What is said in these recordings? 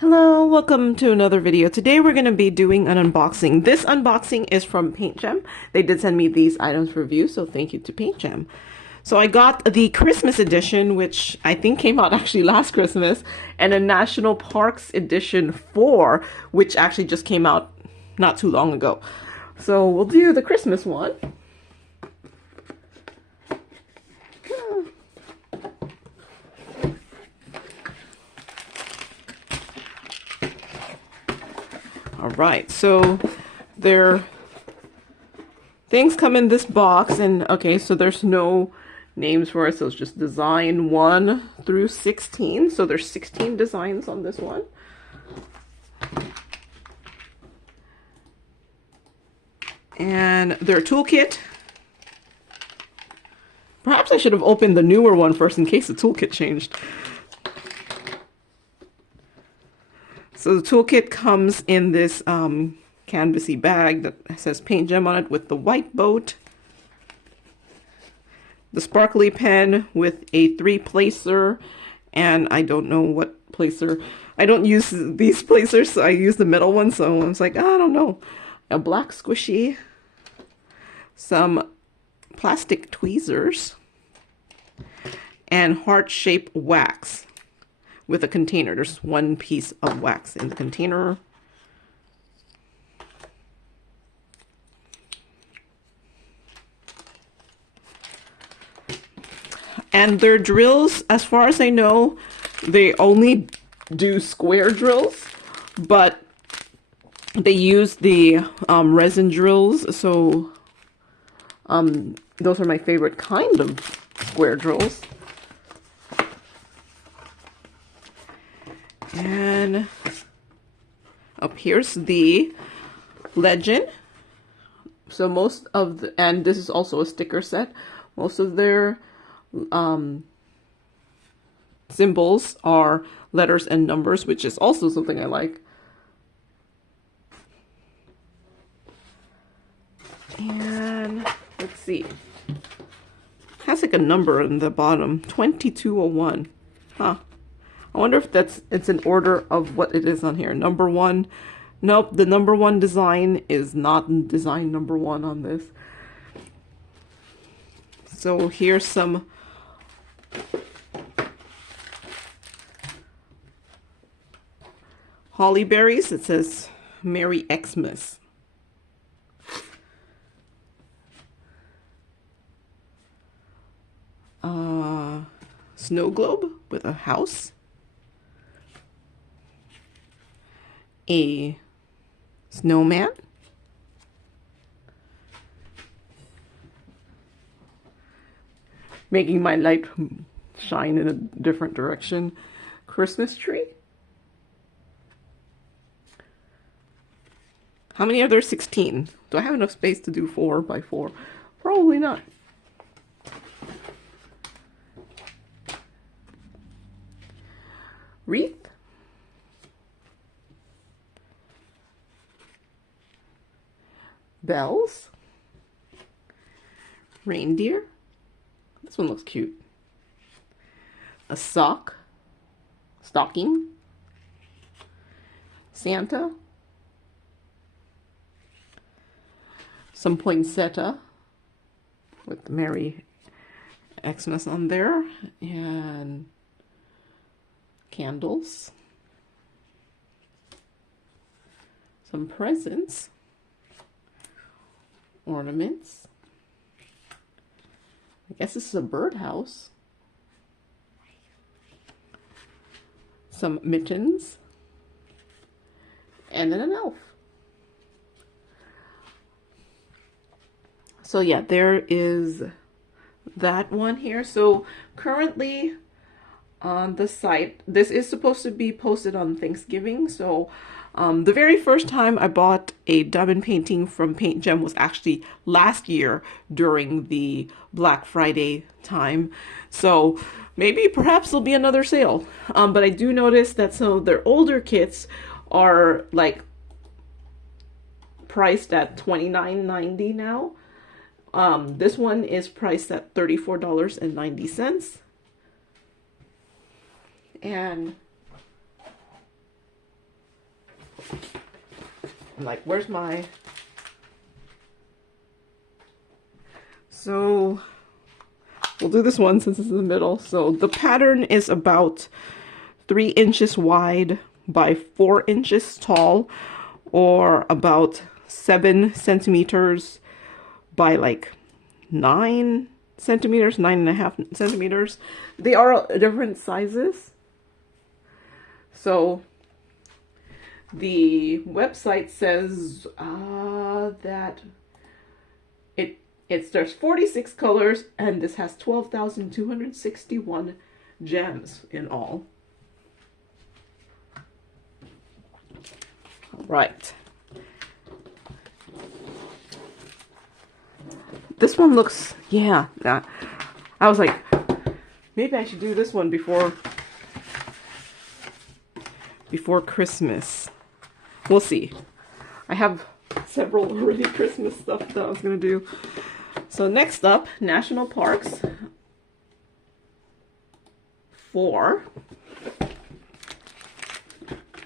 Hello, welcome to another video. Today we're going to be doing an unboxing. This unboxing is from PaintGem. They did send me these items for review, so thank you to PaintGem. So I got the Christmas edition, which I think came out actually last Christmas, and a National Parks Edition 4, which actually just came out not too long ago. So we'll do the Christmas one. All right, so things come in this box, and okay, so there's no names for it, so it's just design 1 through 16. So there's 16 designs on this one. And their toolkit. Perhaps I should have opened the newer one first in case the toolkit changed. So the toolkit comes in this canvasy bag that says PaintGem on it with the white boat, the sparkly pen with a 3-placer, and I don't know what placer. I don't use these placers, so I use the middle one, so I was like, I don't know. A black squishy, some plastic tweezers, and heart-shaped wax. With a container. There's one piece of wax in the container. And their drills, as far as I know, they only do square drills, but they use the resin drills, so those are my favorite kind of square drills. And up here's the legend. So most of the, and this is also a sticker set, most of their symbols are letters and numbers, which is also something I like. And let's see, it has like a number in the bottom, 2201. Huh. I wonder if it's in order of what it is on here. Number 1. Nope, the number 1 design is not design number 1 on this. So here's some holly berries. It says Merry Xmas. Snow globe with a house. A snowman, making my light shine in a different direction. Christmas tree. How many are there? 16. Do I have enough space to do 4 by 4? Probably not. Wreath. Bells, reindeer, this one looks cute, a stocking, Santa, some poinsettia with Merry Xmas on there, and candles, some presents, ornaments. I guess this is a birdhouse. Some mittens. And then an elf. So yeah, there is that one here. So currently on the site, this is supposed to be posted on Thanksgiving. So the very first time I bought a diamond painting from PaintGem was actually last year during the Black Friday time. So maybe perhaps there'll be another sale. But I do notice that some of their older kits are like priced at $29.90 now. This one is priced at $34.90. And I'm like, where's my... So we'll do this one since it's in the middle. So the pattern is about 3 inches wide by 4 inches tall, or about 7 centimeters by like 9 centimeters, 9.5 centimeters. They are different sizes. So the website says that there's 46 colors, and this has 12,261 gems in all. All right. This one looks, yeah. I was like, maybe I should do this one before Christmas. We'll see. I have several already Christmas stuff that I was gonna do. So next up, national parks. 4.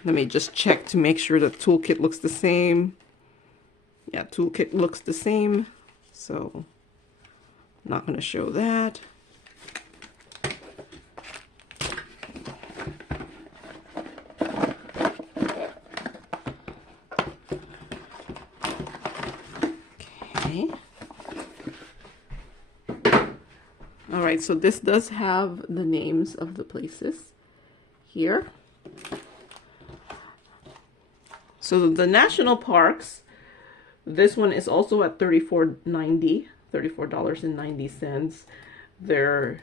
Let me just check to make sure the toolkit looks the same. Yeah, toolkit looks the same. So I'm not gonna show that. Alright, so this does have the names of the places here. So the national parks, this one is also at $34.90. There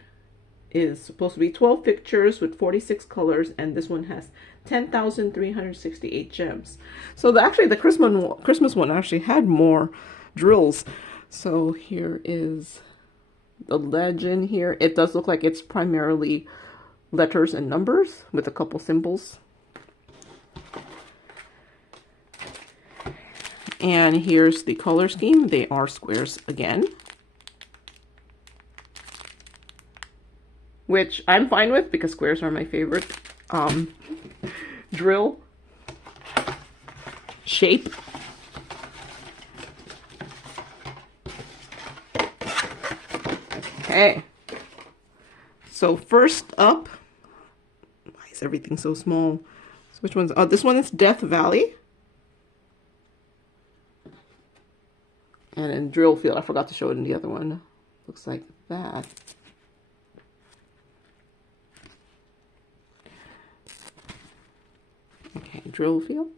is supposed to be 12 pictures with 46 colors, and this one has 10,368 gems. So actually the Christmas one actually had more drills. So here is the legend here. It does look like it's primarily letters and numbers with a couple symbols. And here's the color scheme. They are squares again, which I'm fine with because squares are my favorite drill shape. Okay, so first up, why is everything so small? So which one's, oh, this one is Death Valley. And then drill field, I forgot to show it in the other one. Looks like that. Okay, drill field.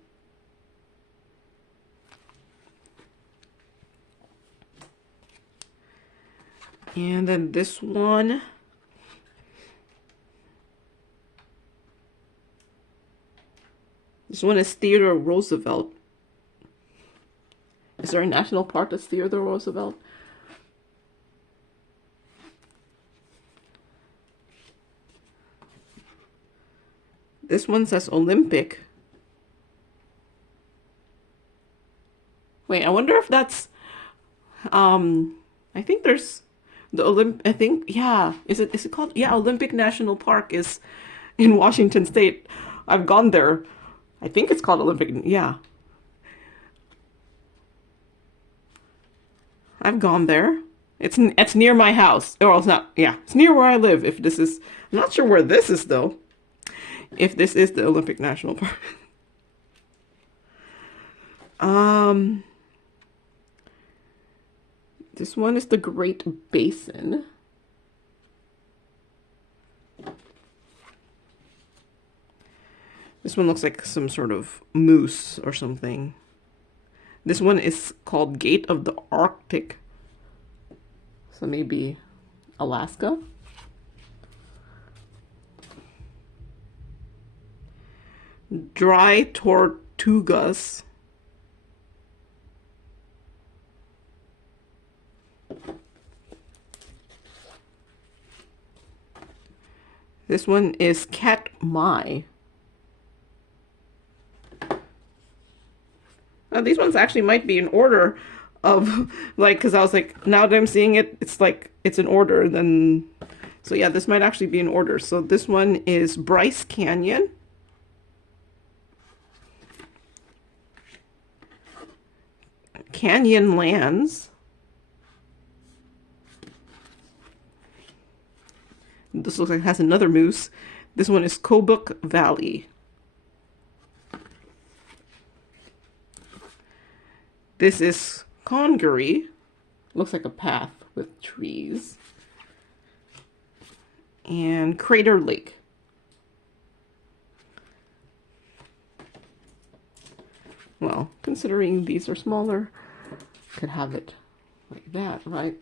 And then this one. This one is Theodore Roosevelt. Is there a national park that's Theodore Roosevelt? This one says Olympic. Wait, I wonder if that's I think there's the I think, yeah, is it called, yeah, Olympic National Park is in Washington State. I've gone there. I think it's called Olympic, yeah. I've gone there. It's near my house. Or it's not, yeah, it's near where I live. If this is, I'm not sure where this is though. If this is the Olympic National Park. This one is the Great Basin. This one looks like some sort of moose or something. This one is called Gate of the Arctic. So maybe Alaska. Dry Tortugas. This one is Katmai. These ones actually might be in order of, like, because I was like, now that I'm seeing it, it's like, it's in order, then, so yeah, this might actually be in order. So this one is Bryce Canyon. Canyon Lands. This looks like it has another moose. This one is Kobuk Valley. This is Congaree. Looks like a path with trees. And Crater Lake. Well, considering these are smaller, could have it like that, right?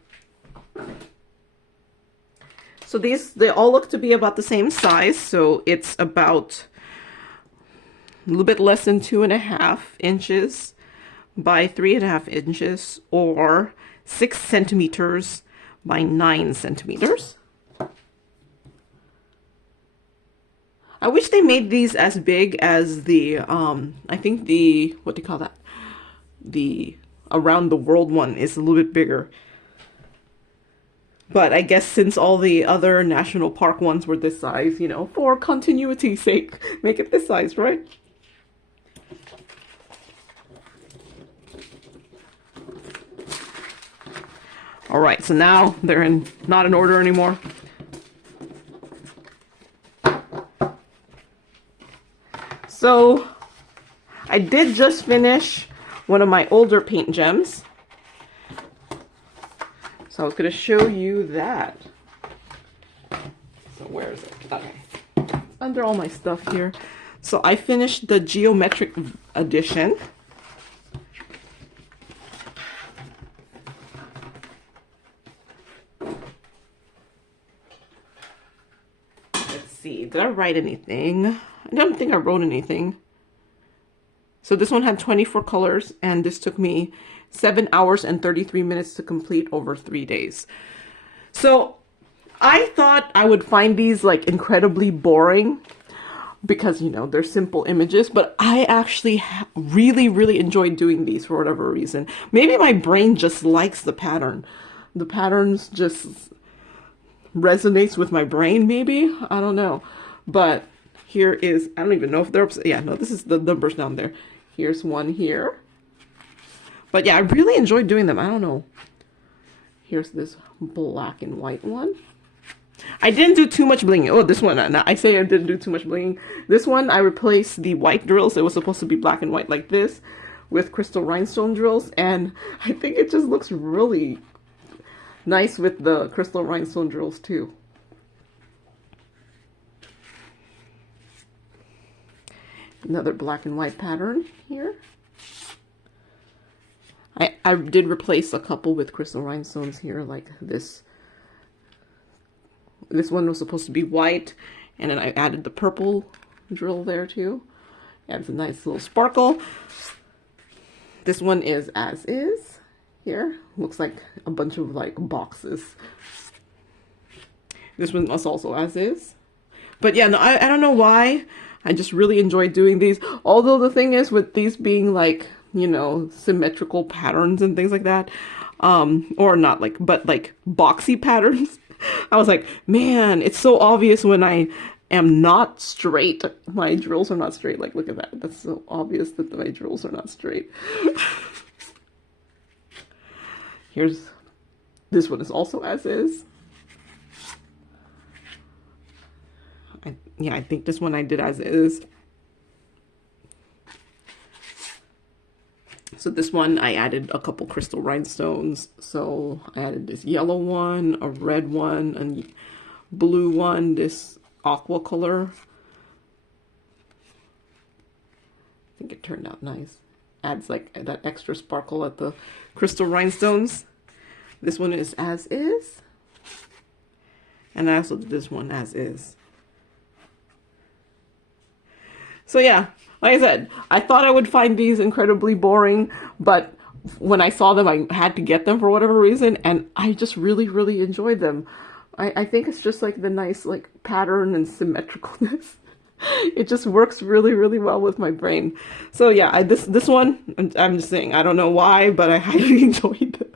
So they all look to be about the same size. So it's about a little bit less than 2.5 inches by 3.5 inches, or 6 centimeters by 9 centimeters. I wish they made these as big as the, I think the, what do you call that? The Around the World one is a little bit bigger. But I guess since all the other national park ones were this size, you know, for continuity's sake, make it this size, right? All right, so now they're not in order anymore. So I did just finish one of my older PaintGems. So I was going to show you that. So where is it? Okay. Under all my stuff here. So I finished the Geometric Edition. Let's see. Did I write anything? I don't think I wrote anything. So this one had 24 colors, and this took me 7 hours and 33 minutes to complete over 3 days. So I thought I would find these like incredibly boring because, you know, they're simple images, but I actually really enjoyed doing these for whatever reason. Maybe my brain just likes the pattern. The patterns just resonates with my brain, maybe. I don't know. But here is, I don't even know if they're, yeah, no, this is the numbers down there. Here's one here. But yeah, I really enjoyed doing them. I don't know. Here's this black and white one. I didn't do too much blinging. Oh, this one, I say I didn't do too much blinging. This one, I replaced the white drills. It was supposed to be black and white like this with crystal rhinestone drills. And I think it just looks really nice with the crystal rhinestone drills too. Another black and white pattern here. I did replace a couple with crystal rhinestones here, like this. This one was supposed to be white, and then I added the purple drill there too. Adds a nice little sparkle. This one is as is here. Looks like a bunch of like boxes. This one was also as is. But yeah, no, I don't know why. I just really enjoyed doing these. Although the thing is, with these being like, you know, symmetrical patterns and things like that, or not like, but like boxy patterns, I was like, man, it's so obvious when I am not straight. My drills are not straight. Like, look at that. That's so obvious that my drills are not straight. Here's, this one is also as is. Yeah, I think this one I did as is. So this one, I added a couple crystal rhinestones. So I added this yellow one, a red one, a blue one, this aqua color. I think it turned out nice. Adds like that extra sparkle at the crystal rhinestones. This one is as is. And I also did this one as is. So yeah, like I said, I thought I would find these incredibly boring, but when I saw them, I had to get them for whatever reason, and I just really enjoyed them. I think it's just like the nice like pattern and symmetricalness. It just works really well with my brain. So yeah, this one, I'm just saying, I don't know why, but I highly enjoyed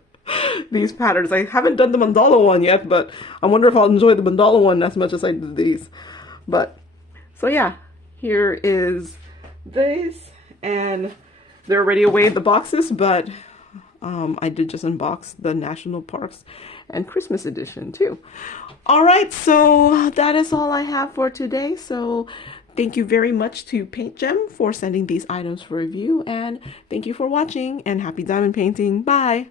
these patterns. I haven't done the mandala one yet, but I wonder if I'll enjoy the mandala one as much as I did these. But, so yeah. Here is this, and they're already away in the boxes, but I did just unbox the National Parks and Christmas edition too. All right, so that is all I have for today. So thank you very much to PaintGem for sending these items for review, and thank you for watching, and happy diamond painting. Bye.